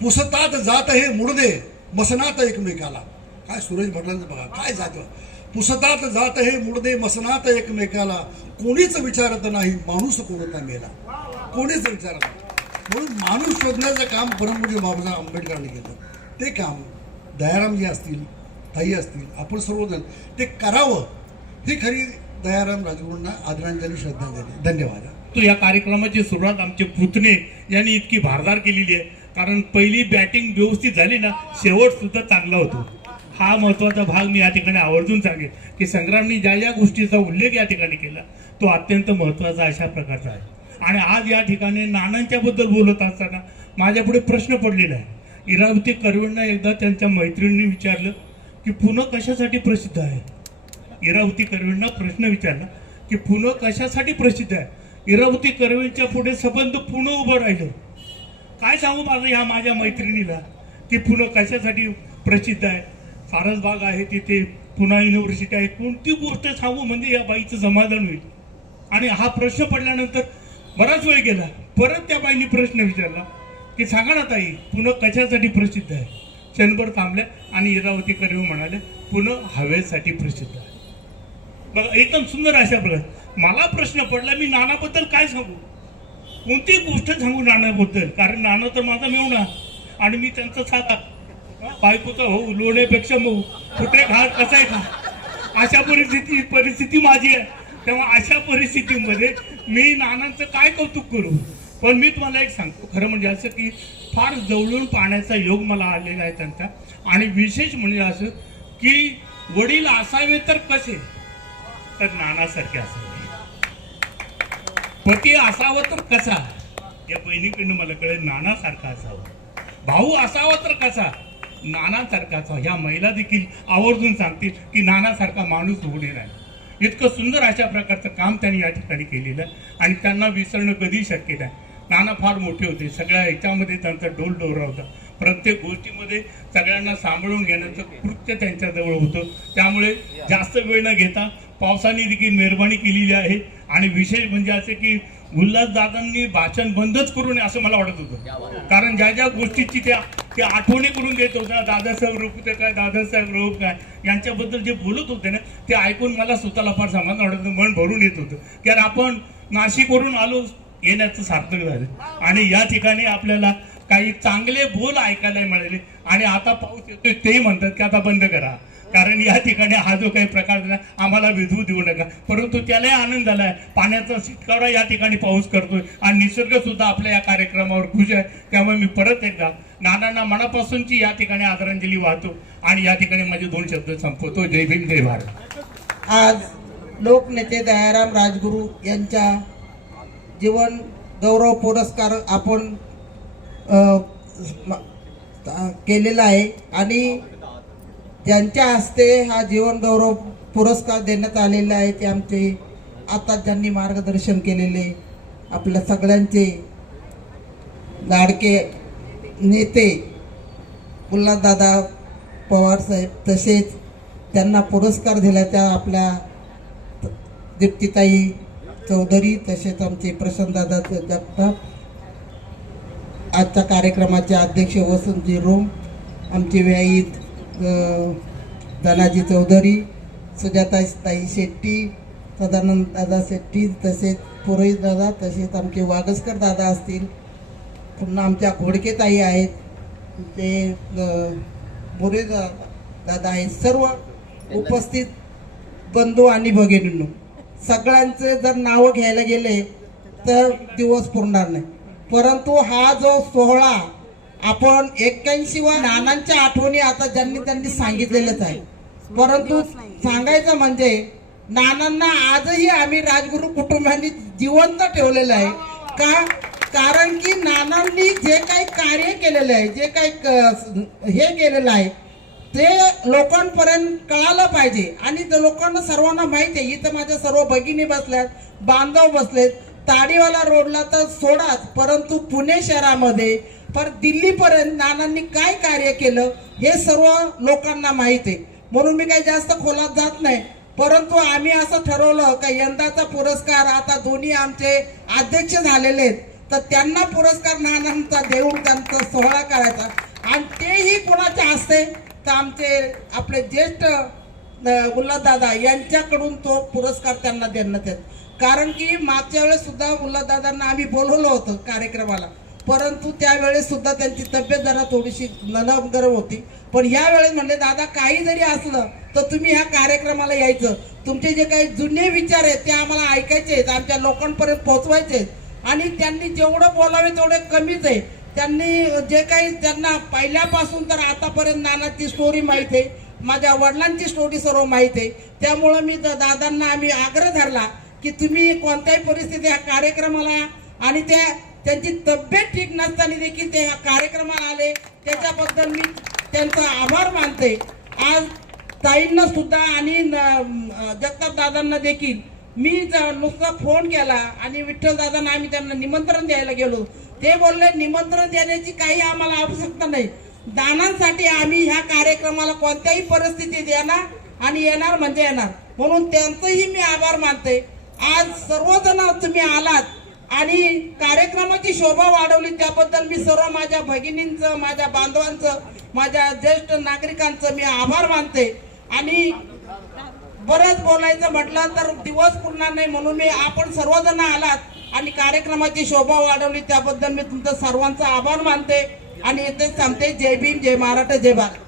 पुसतात जात हे मुडदे मसनात एकमेकाला. काय सुरेश भटांचं बघा काय जात, पुसतात जात हे मुडदे मसनात एकमेकाला, कोणीच विचारत नाही माणूस कोणता मेला, कोणीच विचारत नाही. म्हणून माणूस शोधण्याचं काम परमपूज्य बाबासाहेब आंबेडकरांनी केलं. ते काम दयारामजी असतील, ताई असतील, आपण सर्वजण ते करावं, ही खरी दयाराम राजगुरूंना आदरांजली, श्रद्धांजली. धन्यवाद. तो या कार्यक्रमाची सुरुवात आमचे पुतणे यांनी इतकी भारदार केलेली आहे, कारण पहिली बॅटिंग व्यवस्थित झाली ना, शेवट सुद्धा चांगला होतो. हा महत्वाचा भाग मी या ठिकाणी आवर्जून सांगेन की संग्रामनी ज्या ज्या गोष्टीचा उल्लेख या ठिकाणी केला तो अत्यंत महत्वाचा अशा प्रकारचा आहे. आणि आज या ठिकाणी नानांच्या बद्दल बोलत असताना माझ्यापुढे प्रश्न पडलेला आहे. इरावती कर्वेंना एकदा त्यांच्या मैत्रिणींनी विचारलं की पुणे कशासाठी प्रसिद्ध आहे. इरावती कर्वेंना प्रश्न विचारला की पुणे कशासाठी प्रसिद्ध आहे. इरावती कर्वेंच्या पुढे संबंध पुणे उभं राहिलं. काय सांगू माझ्या मैत्रिणीला की पुणे कशासाठी प्रसिद्ध आहे. सारसबाग आहे, तिथे पुणे युनिव्हर्सिटी आहे, कोणती गोष्ट सांगू म्हणजे या बाईचं समाधान होईल. आणि हा प्रश्न पडल्यानंतर बराच वेळ गेला. परत त्या बाईने प्रश्न विचारला की सांगा ना ताई, पुणे कशासाठी प्रसिद्ध आहे. क्षणभर थांबल्या आणि इरावती कर्वे म्हणाले पुणे हवेसाठी प्रसिद्ध आहे. बघा, एकदम सुंदर अशा प्रकारे मला प्रश्न पडला, मी नानाबद्दल काय सांगू, कोणती गोष्ट सांगू नानाबद्दल, कारण नाना तर माझा मेवणा आणि मी त्यांचा साधा बायकोचा हो, लोण्यापेक्षा मऊ, कुठे खा कसाय खा, अशा परिस्थिती माझी आहे. तेव्हा अशा परिस्थितीमध्ये मी नानांचं काय कौतुक करू. पण मी तुम्हाला एक सांगतो, खरं म्हणजे असं की फार जवळून पाहण्याचा योग मला आलेला आहे त्यांचा. आणि विशेष म्हणजे असं की वडील असावे तर कसे, तर नानासारखे असावे. पती असावं तर कसा, या बहिणीकडनं मला कळेल, नानासारखा असावा. भाऊ असावा तर कसा, नानासारखा असावा. ह्या महिला देखील आवर्जून सांगतील की नानासारखा माणूस होणे नाही. इतकं सुंदर अशा प्रकारचं काम त्यांनी या ठिकाणी केलेलं आहे आणि त्यांना विसरणं कधी शक्य नाही. नाना फार मोठे होते, सगळ्या ह्याच्यामध्ये त्यांचा डोल डोरा होता. प्रत्येक गोष्टीमध्ये सगळ्यांना सांभाळून घेण्याचं कृत्य त्यांच्याजवळ होतं. त्यामुळे जास्त वेळ न घेता पावसाने देखील मेहरबानी केलेली आहे. आणि विशेष म्हणजे असे की उल्हासदादांनी भाषण बंदच करू नये असं मला वाटत होतं, कारण ज्या ज्या गोष्टीची ते आठवणी करून देत होत्या, दादासाहेब रोपते काय, दादासाहेब रोप काय, यांच्याबद्दल जे बोलत होते ना, ते ऐकून मला स्वतःला फार समाधान वाटत होतं, मन भरून येत होतं की यार आपण नाशिकवरून आलो, येण्याचं सार्थक झालं. आणि या ठिकाणी आपल्याला काही चांगले बोल ऐकायला मिळाले. आणि आता पाऊस येतोय ते म्हणतात की आता बंद करा, कारण या ठिकाणी हा जो काही प्रकार झाला आम्हाला विधू देऊ नका. परंतु त्यालाही आनंद झालाय, पाण्याचा शिटकारा या ठिकाणी पाऊस करतोय आणि निसर्ग सुद्धा आपल्या या कार्यक्रमावर खुश आहे. त्यामुळे मी परत एकदा नानांना मनापासूनची या ठिकाणी आदरांजली वाहतो आणि या ठिकाणी माझे 2 शब्द संपवतो. जय भीम, जय भारत. आज लोकनेते दयाराम राजगुरू यांच्या जीवन गौरव पुरस्कार आपण केलेला आहे आणि ज्यांच्या हस्ते हा जीवन गौरव पुरस्कार देण्यात आलेला आहे ते आमचे आता ज्यांनी मार्गदर्शन केलेले आपल्या सगळ्यांचे लाडके नेते उल्हासदादा पवार साहेब, तसेच त्यांना पुरस्कार दिला त्या आपल्या दीप्तीताई चौधरी, तसेच आमचे प्रसन्नदादा जगताप, आजच्या कार्यक्रमाचे अध्यक्ष वसंतजी रोम, आमचे व्याईत धनाजी चौधरी, सुजाताताई शेट्टी, सदानंद दादा शेट्टी, तसेच पुरोहित दादा, तसेच आमचे वागसकर दादा असतील, पुन्हा आमच्या घोडके ताई आहेत, ते पुरोहित दादा आहेत. सर्व उपस्थित बंधू आणि भगिनींनो, सगळ्यांचे जर नावं घ्यायला गेले तर दिवस पुरणार नाही. परंतु हा जो सोहळा आपण 81व्या नानांच्या आठवणी आता ज्यांनी त्यांनी सांगितलेलंच आहे. परंतु सांगायचं म्हणजे नानांना आजही आम्ही राजगुरू कुटुंबांनी जिवंत ठेवलेलं आहे. का? कारण की नानांनी जे काही कार्य केलेलं आहे, जे काही हे केलेलं आहे ते लोकांपर्यंत कळालं पाहिजे. आणि ते लोकांना सर्वांना माहिती आहे. इथं माझ्या सर्व भगिनी बसल्यात, बांधव बसलेत. ताडीवाला रोडला तर सोडाच, परंतु पुणे शहरामध्ये पर दिल्लीपर्यंत नानांनी काय कार्य केलं हे सर्व लोकांना माहिती आहे. म्हणून मी काही जास्त खोलात जात नाही. परंतु आम्ही असं ठरवलं का यंदाचा पुरस्कार आता दोन्ही आमचे अध्यक्ष झालेले आहेत, तर त्यांना पुरस्कार नानांचा देऊन त्यांचा सोहळा करायचा. आणि तेही कोणाच्या हस्ते तर आमचे आपले ज्येष्ठ उल्हासदादा यांच्याकडून तो पुरस्कार त्यांना देण्यात येत. कारण की मागच्या वेळेस सुद्धा उल्हासदादांना आम्ही बोलवलं होतं कार्यक्रमाला, परंतु त्यावेळेस सुद्धा त्यांची तब्येत जरा थोडीशी नरम होती. पण यावेळेस म्हणले दादा काही जरी असलं तर तुम्ही ह्या कार्यक्रमाला यायचं. तुमचे जे काही जुने विचार आहेत ते आम्हाला ऐकायचे आहेत, आमच्या लोकांपर्यंत पोहोचवायचे आहेत. आणि त्यांनी जेवढं बोलावे तेवढे कमीच आहे. त्यांनी जे काही त्यांना पहिल्यापासून तर आतापर्यंत नानाची स्टोरी माहीत आहे, माझ्या वडिलांची स्टोरी सर्व माहीत आहे. त्यामुळं मी दादांना आम्ही आग्रह धरला की तुम्ही कोणत्याही परिस्थितीत ह्या कार्यक्रमाला या. आणि त्यांची तब्येत ठीक नसताना देखील ते ह्या कार्यक्रमाला आले, त्याच्याबद्दल मी त्यांचा आभार मानते. आज ताईंना सुद्धा आणि जगताप दादांना देखील मी नुसता फोन केला आणि विठ्ठल दादांना आम्ही त्यांना निमंत्रण द्यायला गेलो. ते बोलले निमंत्रण देण्याची काही आम्हाला आवश्यकता नाही, दानांसाठी आम्ही ह्या कार्यक्रमाला कोणत्याही परिस्थितीत येणार आणि येणार म्हणजे येणार. म्हणून त्यांचंही मी आभार मानते. आज सर्वजण तुम्ही आलात आणि कार्यक्रमाची शोभा वाढवली, त्याबद्दल मी सर्व माझ्या भगिनींचं, माझ्या बांधवांचं, माझ्या ज्येष्ठ नागरिकांचं मी आभार मानते. आणि बरंच बोलायचं म्हटलं तर दिवस पुरणार नाही, म्हणून मी आपण सर्वजण आलात आणि कार्यक्रमाची शोभा वाढवली त्याबद्दल मी तुमचं सर्वांचा आभार मानते आणि इथेच थांबते. जय भीम, जय महाराष्ट्र, जय भारत.